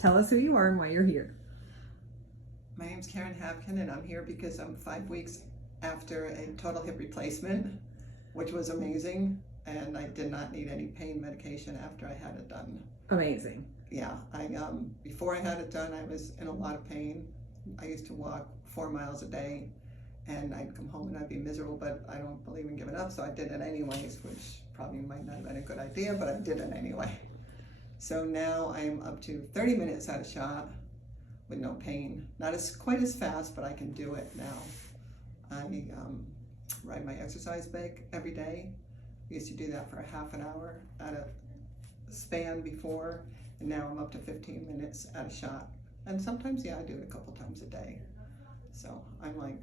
Tell us who you are and why you're here. My name's Karen Havkin, and I'm here because I'm 5 weeks after a total hip replacement, which was amazing, and I did not need any pain medication after I had it done. Amazing. Yeah, before I had it done, I was in a lot of pain. I used to walk 4 miles a day, and I'd come home and I'd be miserable, but I don't believe in giving up, so I did it anyways, which probably might not have been a good idea, but I did it anyway. So now I am up to 30 minutes at a shot with no pain. Not quite as fast, but I can do it now. I ride my exercise bike every day. I used to do that for a half an hour at a span before, and now I'm up to 15 minutes at a shot. And sometimes, I do it a couple times a day. So I'm like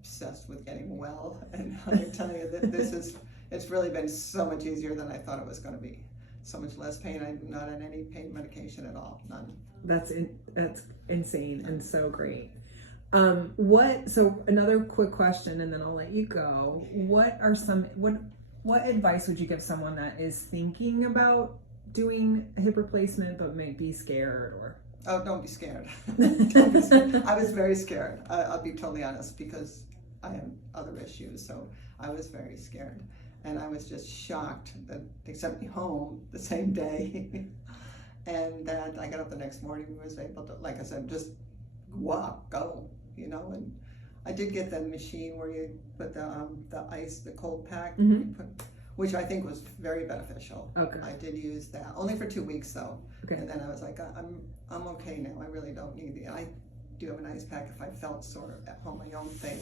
obsessed with getting well, and I tell you that it's really been so much easier than I thought it was going to be. So much less pain. I'm not on any pain medication at all, none. That's insane and so great. So another quick question, and then I'll let you go. What advice would you give someone that is thinking about doing a hip replacement but may be scared or? Oh, don't be scared. Don't be scared. I was very scared. I'll be totally honest, because I have other issues, so I was very scared. And I was just shocked that they sent me home the same day and that I got up the next morning and was able to, like I said, just go, and I did get the machine where you put the ice, the cold pack, which I think was very beneficial. Okay. I did use that, only for 2 weeks though. Okay. And then I was like, I'm okay now. I really don't need the. I do have an ice pack if I felt sore at home, my own thing.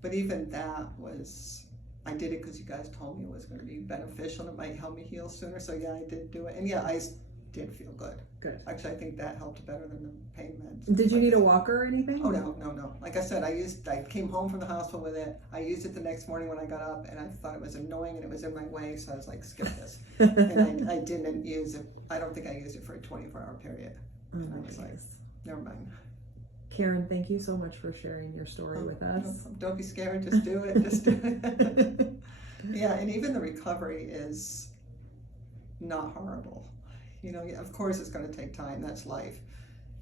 But even that was, I did it because you guys told me it was going to be beneficial and it might help me heal sooner. So yeah, I did do it, and yeah, ice did feel good. Good. Actually, I think that helped better than the pain meds. Did you need a walker or anything? Oh no. Like I said, I came home from the hospital with it. I used it the next morning when I got up, and I thought it was annoying and it was in my way, so I was like, skip this. And I didn't use it. I don't think I used it for a 24-hour period. And I was like, never mind. Karen, thank you so much for sharing your story with us. No, don't be scared. Just do it. Just do it. Yeah, and even the recovery is not horrible. Of course it's going to take time. That's life.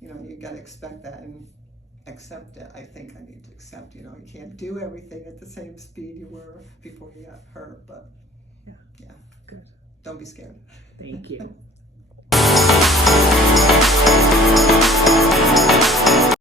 You got to expect that and accept it. I think I need to accept, you can't do everything at the same speed you were before you got hurt, but yeah. Good. Don't be scared. Thank you.